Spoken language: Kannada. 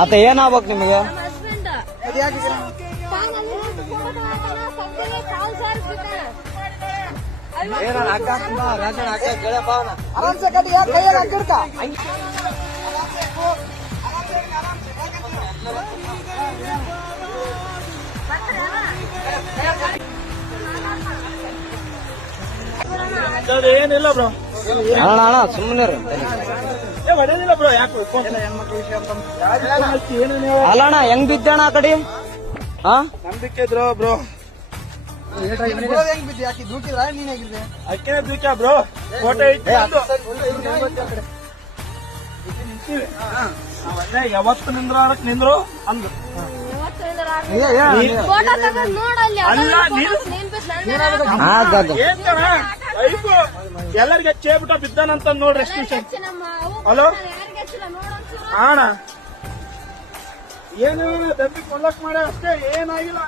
ಆತ ಏನಾಗ್ಬೇಕು ನಿಮಗೆ? ಏನಿಲ್ಲ ಬ್ರೋ. ಅಣ್ಣ ಅಣ್ಣ ಸುಮ್ಮನೆ ರೀ ಹೊಡೆದಿಲ್ಲ ಬ್ರೋ ಯಾಕೆ ಹೆಣ್ಮಕ್ಳು ವಿಷಯ ಅಂತ ಏನೇನು ಹೇಳ ಅಲ್ಲ ಅಣ್ಣ ಹೆಂಗ್ ಬಿದ್ದಣ ಆ ಕಡೆ? ಹಾ ನಂಬಿಕೆ ಬ್ರೋ. ಬ್ರೋ ಹೆಂಗ್ ಬಿದ್ದಿ ಯಾಕೆ ದುಡ್ಡಿಲ್ಲ ನೀನ್ ಹೇಗಿದ್ದೆ ಅಕ್ಕೇ ಬಿಕ್ಕ ಬ್ರೋ? ಫೋಟೋ ಇಟ್ಟು ಯಾವತ್ತು ನಿಂದ್ರ ನಿಂದ್ರು? ಅಂದ್ರು. ಅಲ್ಲ, ಲೈಫ್ ಎಲ್ಲರಿಗೆ ಚೇಬಿಟ ಬಿದ್ದಾನಂತ ನೋಡ್ರಿ ಎಷ್ಟು ಹಲೋ? ಅಣ್ಣ. ಏನು ದಂಬಿ ಕೊಲ್ಲಕ್ ಮಾಡ ಅಷ್ಟೇ ಏನಾಗಿಲ್ಲ.